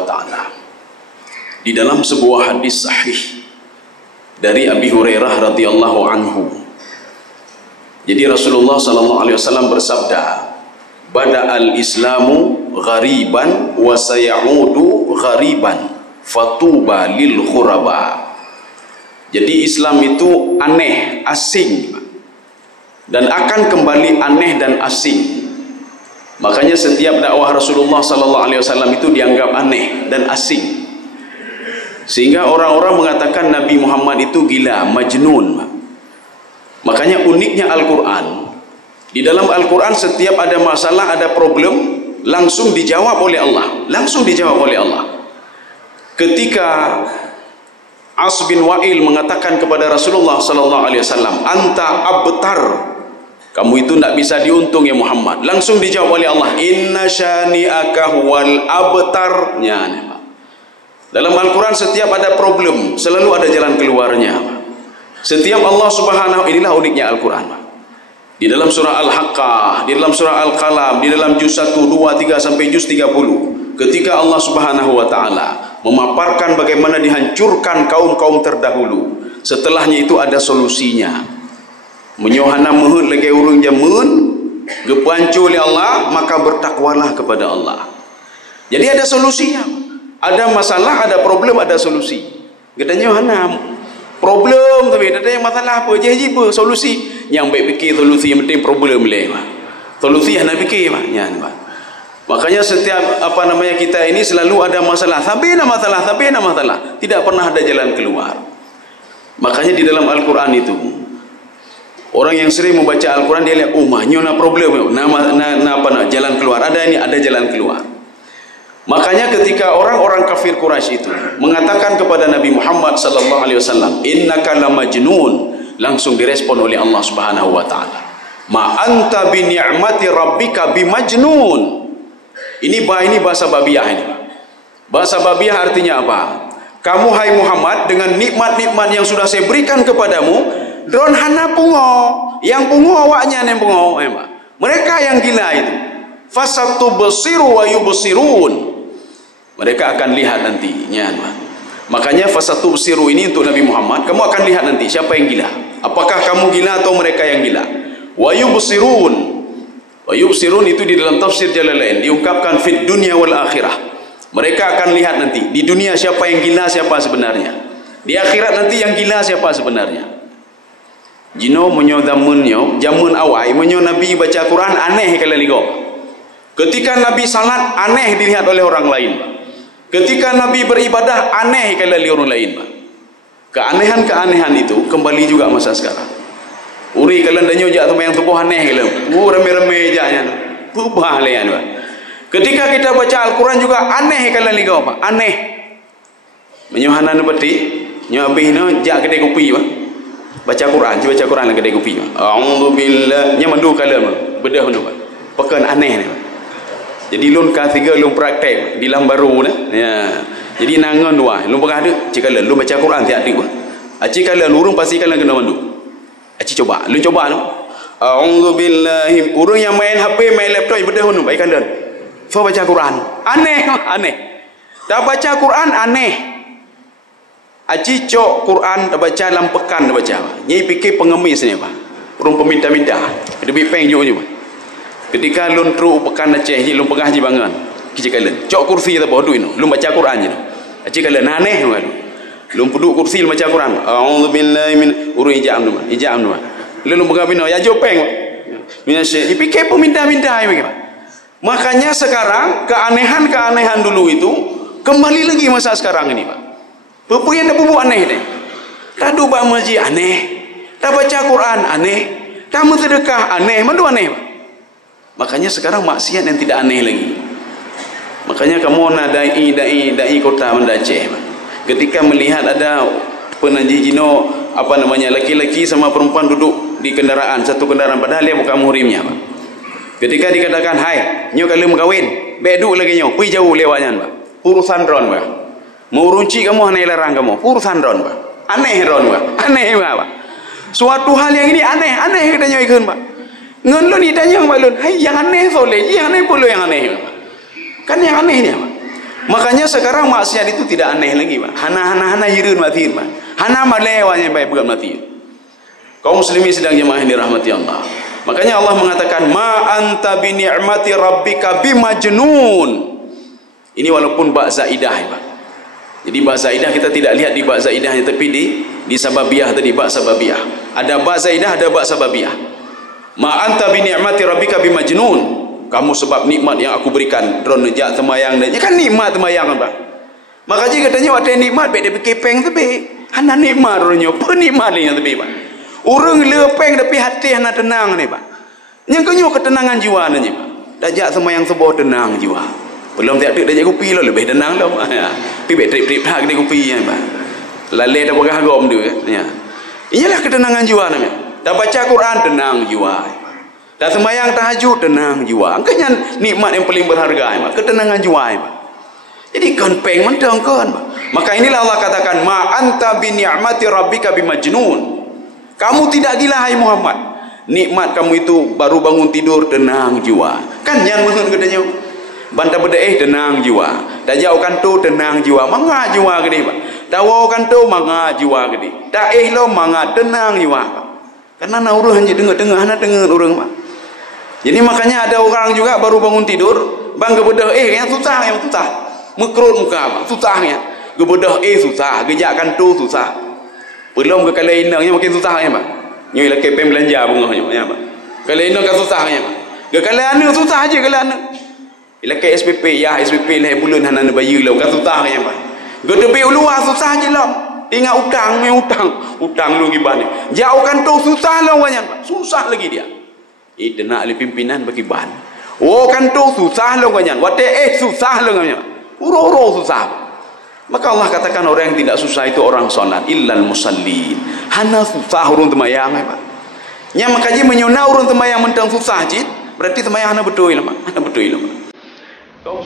wa ta'ala. Di dalam sebuah hadis sahih dari Abi Hurairah radhiyallahu anhu, jadi Rasulullah sallallahu alaihi wasallam bersabda, "Bada'al Islamu ghariban wa sayaudu ghariban, fatuba lil ghuraba." Jadi Islam itu aneh, asing, dan akan kembali aneh dan asing. Makanya setiap dakwah Rasulullah sallallahu alaihi wasallam itu dianggap aneh dan asing, sehingga orang-orang mengatakan Nabi Muhammad itu gila, majnun. Makanya uniknya Al-Quran, di dalam Al-Quran setiap ada masalah, ada problem, langsung dijawab oleh Allah, langsung dijawab oleh Allah. Ketika As bin Wa'il mengatakan kepada Rasulullah sallallahu alaihi wasallam, "Anta abtar," kamu itu tidak bisa diuntung ya Muhammad. Langsung dijawab oleh Allah, "Inna syani'aka huwal abtar." Dalam Al-Quran setiap ada problem, selalu ada jalan keluarnya. Setiap Allah subhanahu, inilah uniknya Al-Quran. Di dalam surah Al-Haqqah, di dalam surah Al-Qalam, di dalam juz 1, 2, 3 sampai juz 30, ketika Allah subhanahu wa ta'ala memaparkan bagaimana dihancurkan kaum-kaum terdahulu, setelahnya itu ada solusinya. Menyohana muhut lagi urung jamun, gepancu oleh Allah, maka bertakwalah kepada Allah. Jadi ada solusinya. Ada masalah, ada problem, ada solusi. Katanya Yohana, problem tapi ada yang masalah apa je apa solusi. Yang baik fikir solusi, yang penting problem boleh. Solusi yang nak fikir ya. Makanya setiap kita ini selalu ada masalah, tapi ada masalah, tapi ada masalah. Tidak pernah ada jalan keluar. Makanya di dalam Al-Quran itu, orang yang sering membaca Al-Quran dia lihat, nyonya problem, jalan keluar. Ada ini, ada jalan keluar. Makanya ketika orang-orang kafir Quraisy itu mengatakan kepada Nabi Muhammad sallallahu alaihi wasallam, "Innaka lamajnun," langsung direspon oleh Allah Subhanahu wa taala, "Ma anta bi ni'mati rabbika bimajnun." Ini bahasa babiah ini. Bahasa babiah artinya apa? Kamu hai Muhammad dengan nikmat-nikmat yang sudah saya berikan kepadamu, dron hana pungo, yang pungo awaknya yang pungo. Mereka yang gila itu. Fasatu basiru wa yubsirun. Mereka akan lihat nantinya. Makanya fasatu basiru ini untuk Nabi Muhammad, kamu akan lihat nanti siapa yang gila. Apakah kamu gila atau mereka yang gila? Wa yubsirun. Wa yubsirun itu di dalam tafsir Jalalain diungkapkan fid dunya wal akhirah. Mereka akan lihat nanti di dunia siapa yang gila, siapa sebenarnya. Di akhirat nanti yang gila siapa sebenarnya. Jino menyo jamun awai menyo Nabi baca Quran aneh kala ligo. Ketika Nabi salat aneh dilihat oleh orang lain. Ketika Nabi beribadah aneh kala lihat orang lain. Keanehan-keanehan itu kembali juga masa sekarang. Uri kalian danyo jak yang tubuh aneh kalian. Rame-rame jaknya. Pubah kalian. Ketika kita baca Al-Quran juga aneh kalian lihat apa? Aneh. Menyohana peti, nyabihno jak kedai kopi bah. Baca Quran, baca Quran lang kedai kopi. A'udzubillah, nya mandu kalian bedah mandu. Pekan aneh ni. Jadi lun K3 lun praktek di Lambaru nah. Ya. Jadi nangan dua, lun pegah ada, cik kalian lun baca Quran tiap hari. Cik kalian urung pasti kalian kena mandu. Cik coba, lun coba tu. A'udzubillahi, urung yang main HP, main laptop bedah mandu baik kalian. So baca Quran, aneh, aneh. Tak baca Quran aneh. Aci cok Quran tak baca dalam pekan tak baca. Nyai fikir pengemis ni apa? Urung peminta-minta. Lebih peng je. Ketika lun tru pekan Aceh je lun pegah je bangun. Kici kalian. Cok kursi tak bodoh ini. Lun baca Quran je. Aci kalian aneh tu. Lun duduk kursi lun baca Quran. A'udzubillahi min urung ijam tu. Ijam tu. Lun pegah bina ya jo peng. Mina syekh dipikir peminta-minta bagaimana? Makanya sekarang keanehan-keanehan dulu itu kembali lagi masa sekarang ini, Pak. Pepuyan dah bubuh aneh deh. Tak dubah masjid aneh. Tak baca Quran aneh. Tak sedekah aneh. Mandu aneh, Pak. Makanya sekarang maksiat yang tidak aneh lagi. Makanya kamu nak dai kota Aceh, Pak. Ketika melihat ada penaji jino laki-laki sama perempuan duduk di kendaraan, satu kendaraan padahal dia bukan muhrimnya, Pak. Ketika dikatakan, "Hai, nyo kalian berkahwin, bedu lagi nyo, pergi jauh lewatnya, Pak. Urusan ron, Pak. Mau runci kamu aneh larang kamu, urusan ron, Pak. Aneh ron, Pak. Aneh, Pak. Suatu hal yang ini aneh katanya ikut, Pak. Ngon lo ni tanya Pak Lun, "Hai, yang aneh soleh, yang aneh pula yang aneh, Pak." Kan yang aneh ni, Pak. Makanya sekarang maksiat itu tidak aneh lagi, Pak. Hana hirun mati, Pak. Hana malewanya baik bukan mati. Kaum muslimin sedang jemaah yang dirahmati Allah. Makanya Allah mengatakan ma anta bi ni'mati rabbika bimajnun. Ini walaupun ba zaidah, Pak. Jadi ba zaidah kita tidak lihat di ba zaidahnya, tapi di sababiyah tadi, ba sababiyah. Ada ba zaidah, ada ba sababiyah. Ma anta bi ni'mati rabbika bimajnun. Kamu sebab nikmat yang aku berikan drone nejak temayang dan kan nikmat temayang, Pak. Maka jika katanya waktu nikmat baik dia kepeng tapi hana nikmat orangnya penikmat dia tapi, Pak. Orang lepeng tapi hati hana tenang ni, Pak. Yang kenyo ketenangan jiwa ni, Pak. Dajak temayang sebuah tenang jiwa. Belum tak ada dajak kopi lo lebih tenang lo. Pi baik trip hak dia kopi ya, Pak. Lalai dah pegah gom dia ya. Inilah ketenangan jiwa namanya. Dah baca Quran tenang jiwa. Dan semayang tahajud tenang jiwa. Angkanya nikmat yang paling berharga, Pak. Ketenangan jiwa, Pak. Jadi konpeng mentang kan, Pak. Maka inilah Allah katakan ma anta bi ni'mati rabbika bimajnun. Kamu tidak gila hai Muhammad. Nikmat kamu itu baru bangun tidur tenang jiwa. Kan yang menurut katanya banta beda tenang jiwa. Dah jauhkan tu tenang jiwa. Manga jiwa gede, Pak. Tawakan tu manga jiwa gede. Dah lo manga tenang jiwa, Pak. Karena na urang hanya dengar hana dengar urang, Pak. Jadi makanya ada orang juga baru bangun tidur, bang gebedah yang susah, mekrut muka, susahnya, gebedah susah, gejakkan tu susah, belum ke kala inangnya makin susahnya, Pak. Nyoi laki pem belanja bunganya, ya, Pak. Kala inang kan susahnya, Pak. Ke kala anu susah aja kala anu. Laki SPP ya SPP lah bulan hana bayi lo kan susahnya, Pak. Gede be luar susah aja lah. Ingat utang lu gimana? Jauhkan tu susah lah banyak, Pak. Susah lagi dia. Itu nak oleh pimpinan bagi bahan. Oh kan tu susah lo kanyan. Wate susah lo kanyan. Uro susah. Maka Allah katakan orang yang tidak susah itu orang solat. Illal musallin. Hana susah urun temayang, Pak. Yang makanya menyona urun temayang mentang susah jid. Berarti temayang hana betul, Pak. Hana betul, Pak. Kau